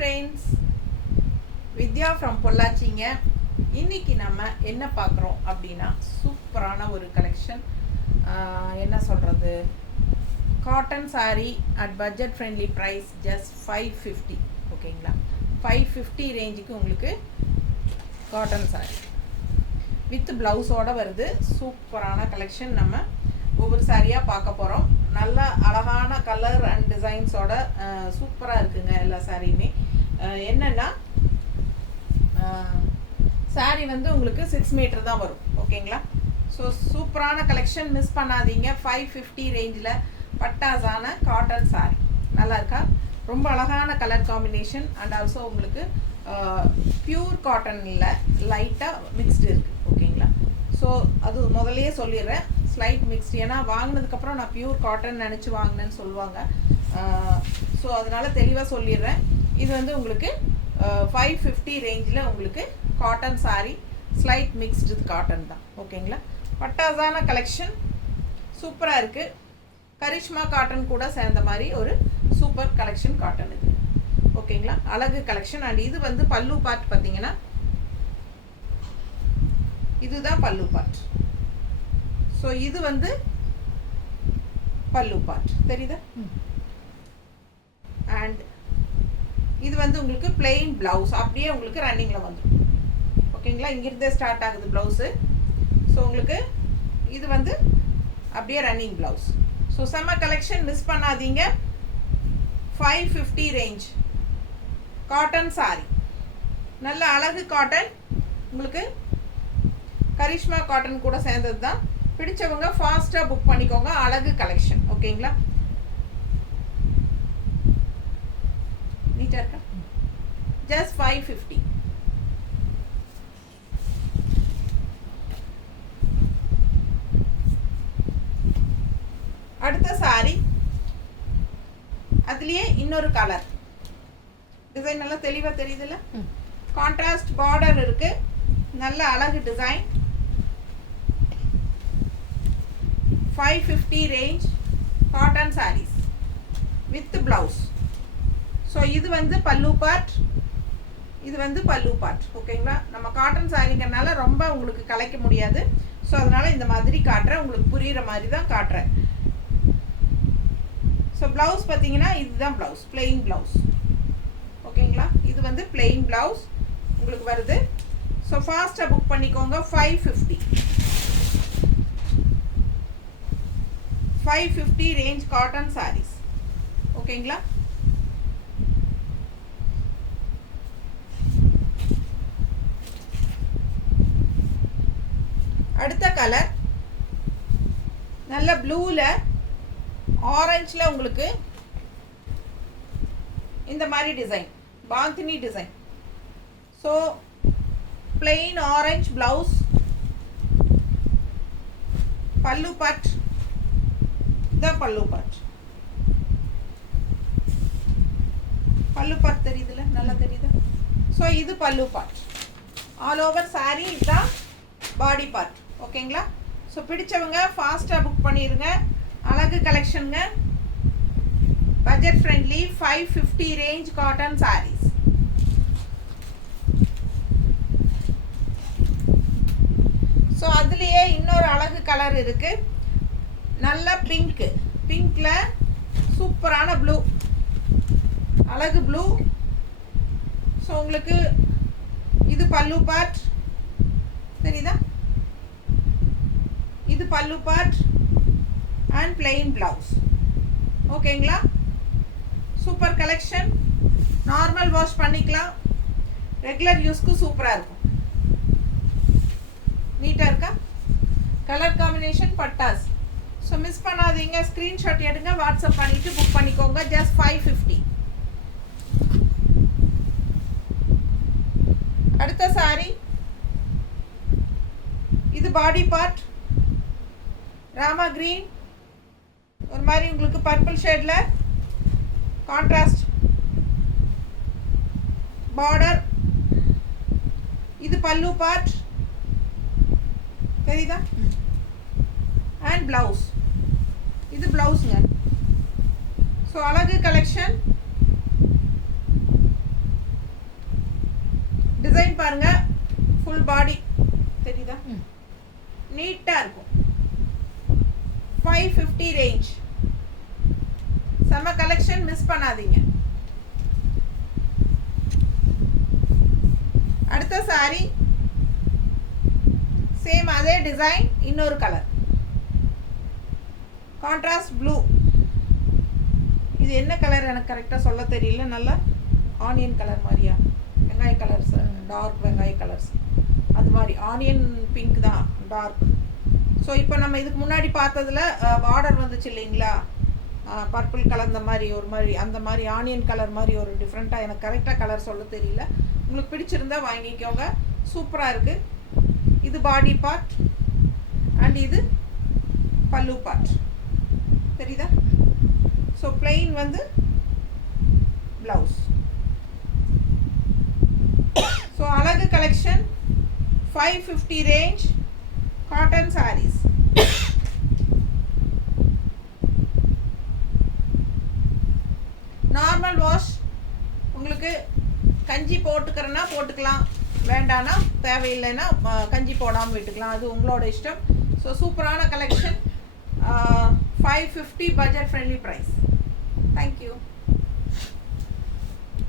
friends, Vidya from பொள்ளாச்சிங்க. இன்னைக்கு நம்ம என்ன பார்க்குறோம் அப்படின்னா சூப்பரான ஒரு கலெக்ஷன். என்ன சொல்கிறது, cotton saree at budget friendly price just 550. ஓகேங்களா, 550 ரேஞ்சுக்கு உங்களுக்கு காட்டன் saree வித் ப்ளவுஸோடு வருது. சூப்பரான கலெக்ஷன். நம்ம ஒவ்வொரு சாரியாக பார்க்க போகிறோம். நல்ல அழகான கலர் அண்ட் டிசைன்ஸோட சூப்பராக இருக்குங்க எல்லா சாரியுமே. என்னென்னா சாரி வந்து உங்களுக்கு 6 மீட்டர் தான் வரும். ஓகேங்களா, ஸோ சூப்பரான கலெக்ஷன், மிஸ் பண்ணாதீங்க. 550 ரேஞ்சில் பட்டாஸான காட்டன் சாரி நல்லா இருக்கா, ரொம்ப அழகான கலர் காம்பினேஷன். அண்ட் ஆல்சோ உங்களுக்கு பியூர் காட்டனில் லைட்டாக மிக்ஸ்டு இருக்குது. ஓகேங்களா, ஸோ அது முதலையே சொல்லிடுறேன், ஸ்லைட் மிக்ஸ்டு. ஏன்னா வாங்கினதுக்கப்புறம் நான் பியூர் காட்டன் நினச்சி வாங்கினேன்னு சொல்லுவாங்க. ஸோ அதனால் தெளிவாக சொல்லிடுறேன். இது வந்து உங்களுக்கு 550 ரேஞ்சில் உங்களுக்கு cotton sari, slight mixed cotton தான். ஓகேங்களா, பட்டாஸான கலெக்ஷன் சூப்பராக இருக்குது. கரிஷ்மா காட்டன் கூட சேர்ந்த மாதிரி ஒரு சூப்பர் கலெக்ஷன் காட்டன் இது. ஓகேங்களா, அழகு கலெக்ஷன். அண்ட் இது வந்து பல்லு பார்ட் பார்த்தீங்கன்னா இதுதான் பல்லு பார்ட். ஸோ இது வந்து பல்லு பார்ட் தெரியுதா. அண்ட் இது வந்து உங்களுக்கு பிளெயின் ப்ளவுஸ், அப்படியே உங்களுக்கு ரன்னிங்கில் வந்துடும். ஓகேங்களா, இங்கிருந்தே ஸ்டார்ட் ஆகுது ப்ளவுஸு. ஸோ உங்களுக்கு இது வந்து அப்படியே ரன்னிங் ப்ளவுஸ். ஸோ செம்ம கலெக்ஷன், மிஸ் பண்ணாதீங்க. 550 ரேஞ்ச் காட்டன் சாரி, நல்ல அழகு காட்டன். உங்களுக்கு கரிஷ்மா காட்டன் கூட சேர்ந்தது தான். பிடிச்சவங்க ஃபாஸ்ட்டாக புக் பண்ணிக்கோங்க. அழகு கலெக்ஷன். ஓகேங்களா, நீட்டாக இருக்கா, ஜஸ்ட் 550. அடுத்த சாரி, அதுலேயே இன்னொரு கலர் டிசைன் நல்லா தெளிவாக தெரியுதுல்ல. கான்ட்ராஸ்ட் பார்டர் இருக்கு, நல்ல அழகு design. 550 range cotton saris with blouse. So இது வந்து பல்லு பார்ட், இது வந்து பல்லு பார்ட். ஓகேங்களா, நம்ம காட்டன் சாரீங்கிறனால ரொம்ப உங்களுக்கு கலைக்க முடியாது. ஸோ அதனால் இந்த மாதிரி காட்டுறேன், உங்களுக்கு புரிகிற மாதிரி தான் காட்டுறேன். ஸோ ப்ளவுஸ் பார்த்தீங்கன்னா இதுதான் ப்ளவுஸ், பிளெயின் ப்ளவுஸ். ஓகேங்களா, இது வந்து பிளெயின் ப்ளவுஸ் உங்களுக்கு வருது. ஸோ ஃபாஸ்ட்டாக புக் பண்ணிக்கோங்க. 550 ரேஞ்ச் காட்டன் சாரீஸ். ஓகேங்களா, அடுத்த கலர் நல்ல ப்ளூவில் ஆரஞ்சில் உங்களுக்கு இந்த மாதிரி design, bandhani design. So plain orange blouse, பல்லு பார்ட், the பல்லு பார்ட். பல்லு பார்ட் தெரியுதுல்ல, நல்லா தெரியுது. ஸோ இது பல்லு பார்ட். ஆல் ஓவர் சாரீ இதுதான் பாடி பார்ட். ஓகேங்களா, ஸோ பிடிச்சவங்க ஃபாஸ்ட்டாக புக் பண்ணிடுங்க. அழகு கலெக்ஷனுங்க, budget friendly, 550 range cotton saris. So அதுலேயே இன்னொரு அழகு கலர் இருக்குது, நல்ல பிங்க்கு, பிங்க்கில் சூப்பரான ப்ளூ, அழகு ப்ளூ. ஸோ உங்களுக்கு இது பல்லு பார்ட் தெரியுதா, இது பல்லு பார்ட் அண்ட் பிளெயின் ப்ளவுஸ். ஓகேங்களா, சூப்பர் கலெக்ஷன். நார்மல் வாஷ் பண்ணிக்கலாம், ரெகுலர் யூஸ்க்கு சூப்பராக இருக்கும். நீட்டாக இருக்கா, கலர் காம்பினேஷன் பட்டாஸ். ஸோ மிஸ் பண்ணாதீங்க, ஸ்க்ரீன்ஷாட் எடுங்க, வாட்ஸ்அப் பண்ணிவிட்டு புக் பண்ணிக்கோங்க. ஜஸ்ட் 550. அடுத்த சாரி, இது பாடி பார்ட், ராமா கிரீன், ஒரு மாதிரி உங்களுக்கு பர்பிள் ஷேடில் கான்ட்ராஸ்ட் பார்டர். இது பல்லு பார்ட் தெரியுதா, அண்ட் பிளவுஸ், இது பிளவுஸுங்க. ஸோ அழகு கலெக்ஷன், பாருங்க, ஃபுல் பாடி தெரியுதா, நீட்டாக இருக்கும். 550 ரேஞ்ச். செம்ம கலெக்ஷன், மிஸ் பண்ணாதீங்க. அடுத்த சாரி சேம் அதே டிசைன், இன்னொரு கலர் கான்ட்ராஸ்ட் ப்ளூ. இது என்ன கலர் எனக்கு கரெக்டாக சொல்ல தெரியல. நல்லா ஆனியன் கலர் மாதிரியா, வெங்காய கலர்ஸ், டார்க் வெங்காய கலர்ஸ், அது மாதிரி ஆனியன் பிங்க் தான் டார்க். ஸோ இப்போ நம்ம இதுக்கு முன்னாடி பார்த்ததில் பார்டர் வந்துச்சு இல்லைங்களா, பர்பிள் கலர், அந்த மாதிரி ஒரு மாதிரி அந்த மாதிரி ஆனியன் கலர் மாதிரி ஒரு டிஃப்ரெண்ட்டாக, எனக்கு கரெக்டாக கலர் சொல்ல தெரியல. உங்களுக்கு பிடிச்சிருந்தா வாங்கிக்கோங்க, சூப்பராக இருக்குது. இது பாடி பார்ட் அண்ட் இது பல்லு பார்ட், தெரியுதா? ஸோ பிளெயின் வந்து ப்ளவுஸ். ஸோ அழகு collection, 550 range cotton saris. Normal wash, உங்களுக்கு கஞ்சி போட்டுக்கிறேன்னா போட்டுக்கலாம், வேண்டானா தேவையில்லைன்னா கஞ்சி போடாமல் விட்டுக்கலாம், அது உங்களோட இஷ்டம். ஸோ சூப்பரான collection, 550 budget friendly price. Thank you.